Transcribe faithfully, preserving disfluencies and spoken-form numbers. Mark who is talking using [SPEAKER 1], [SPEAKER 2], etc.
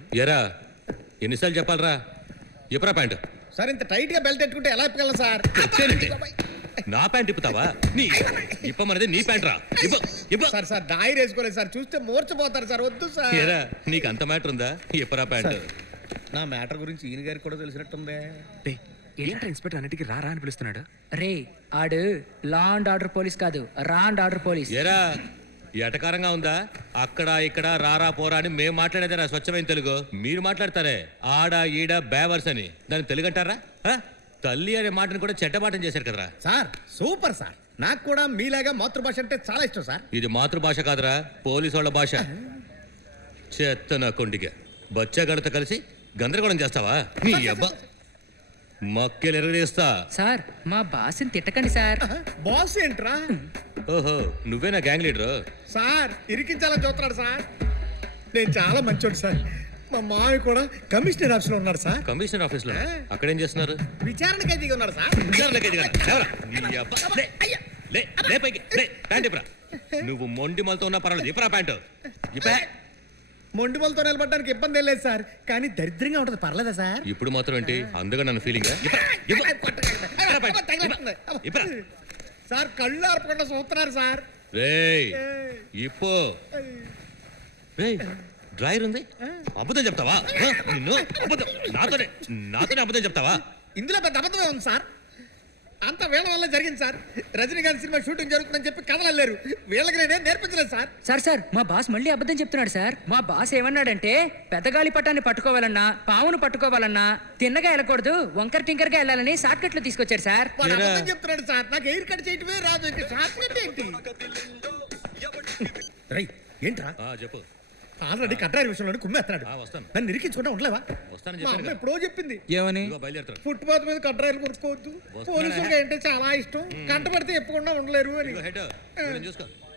[SPEAKER 1] ఎరా ఎన్నిసార్లు చెప్పాలరా ఎప్పుడా ప్యాంటు
[SPEAKER 2] సార్ ఇంత టైట్ గా బెల్ట్ పెట్టుకుంటే ఎలా ఇప్పగలం సార్?
[SPEAKER 1] నా ప్యాంట్ ఇప్పుతావా? నీ ఇప్పమనేది నీ ప్యాంట్ రా. ఇప్ప ఇప్ప
[SPEAKER 2] సార్ సార్ డైర్ వేసుకోలేదు సార్, చూస్తే మూర్చపోతారు సార్, వద్దు సార్.
[SPEAKER 1] ఎరా నీకు అంత మ్యాటర్ ఉందా? ఎప్పరా ప్యాంటు?
[SPEAKER 2] నా మ్యాటర్ గురించి ఈయన గారికి కూడా తెలిసినట్టుందే.
[SPEAKER 3] ఏంట్రా ఇన్స్పెక్టర్ అన్నిటికీ రా రా అని పిలుస్తున్నాడు?
[SPEAKER 4] రే ఆడు లా అండ్ ఆర్డర్ పోలీస్ కాదు, రా అండ్ ఆర్డర్ పోలీస్.
[SPEAKER 1] ఎరా ఎటకారంగా ఉందా? అక్కడ ఇక్కడ రారా పోరా అని మేము మాట్లాడేదేనా స్వచ్ఛమైన తెలుగు? మీరు మాట్లాడతారే ఆడ ఈడ బేవర్స్ అని, దాన్ని తెలుగు అంటారా? తల్లి అనే మాటను కూడా చెడ్డమాటం చేశారు కదరా.
[SPEAKER 2] సార్ సూపర్ సార్, నాకు కూడా మీలాగా మాతృభాష అంటే చాలా ఇష్టం సార్.
[SPEAKER 1] ఇది మాతృభాష కాదురా, పోలీసు వాళ్ళ భాష. చెత్త నా కొండిగా బచ్చాగడతో కలిసి గందరగోళం చేస్తావా? నీ అబ్బా మక్కెలు ఎరగదీస్తా.
[SPEAKER 4] సార్ మా బాస్ని తిట్టకండి సార్.
[SPEAKER 2] బాస్ ఏంట్రా?
[SPEAKER 1] ఓహో నువ్వే నా గ్యాంగ్ లీడరు?
[SPEAKER 2] సార్ ఇరికించాలని చూస్తున్నాడు సార్. నేను చాలా మంచోడు సార్. మా మావి కూడా కమిషనర్ ఆఫీస్ లో ఉన్నాడు సార్.
[SPEAKER 1] కమిషనర్ ఆఫీస్ లో అక్కడేం చేస్తున్నారు?
[SPEAKER 2] విచారణకి దిగి ఉన్నాడు సార్.
[SPEAKER 1] లే, లే పైకి, లే, ప్యాంట్ ఇప్పురా. నువ్వు మొండి మొలతో ఉన్న పర్వాలేదు, ఇప్పురా ప్యాంటు. ఇప్పే
[SPEAKER 2] మొండిమలతో నిలబడడానికి ఇబ్బంది లేదు సార్, కానీ దరిద్రంగా ఉంటది, పర్లేదా సార్?
[SPEAKER 1] ఇప్పుడు మాత్రం ఏంటి అందుగా నన్ను ఫీలింగ్
[SPEAKER 2] సార్ కళ్ళు ఆర్పకుండా చూస్తున్నారు సార్.
[SPEAKER 1] రేయ్ ఇప్పో రేయ్ డ్రైవర్ ఉంది, అబద్ధం చెప్తావా? నిన్ను అబద్ధం నాతోనే నాతోనే అబద్ధం చెప్తావా?
[SPEAKER 2] ఇందులో పెద్ద అబద్ధమే ఉంది సార్. అంత వీళ్ళ వల్ల జరిగింది సార్. రజనీకాంత్ సినిమా షూటింగ్ జరుగుతుందని చెప్పి కథలు వెళ్ళారు, వీళ్ళకి నేనేం నేర్పించలేదు సార్.
[SPEAKER 4] సార్ సార్ మా బాస్ మళ్ళీ అబద్ధం చెప్తున్నాడు సార్. మా బాస్ ఏమన్నాడంటే పెద్దగాలి పట్టాన్ని పట్టుకోవాలన్నా పావును పట్టుకోవాలన్నా తిన్నగా వెళ్ళకూడదు, వంకర టింకర్గా వెళ్ళాలని షార్ట్ కట్లు తీసుకొచ్చారు సార్.
[SPEAKER 2] వాడు అబద్ధం చెప్తున్నాడు సార్. నాకు ఎయిర్ కట్ చేయటమే రాదు, ఇంకా షార్ట్ కట్ ఏంటి? రై ఏంట్రా
[SPEAKER 1] చెప్పు.
[SPEAKER 2] ఆల్రెడీ కట్టారి విషయంలో కుమ్మేస్తున్నాడు.
[SPEAKER 1] వస్తాను,
[SPEAKER 2] నన్ను ఇరికించుకుంటా ఉండలేవా?
[SPEAKER 1] వస్తాను
[SPEAKER 2] మా అమ్మ ఎప్పుడో చెప్పింది
[SPEAKER 3] ఏమని?
[SPEAKER 1] బయలుదేరుతాను.
[SPEAKER 2] ఫుట్ పాత్ మీద కట్రాయిలు కొనుక్కోవద్దు, పోలీసులు అంటే చాలా ఇష్టం, కంట పడితే ఎప్పకుండా ఉండలేరు అని.
[SPEAKER 1] చూసుకో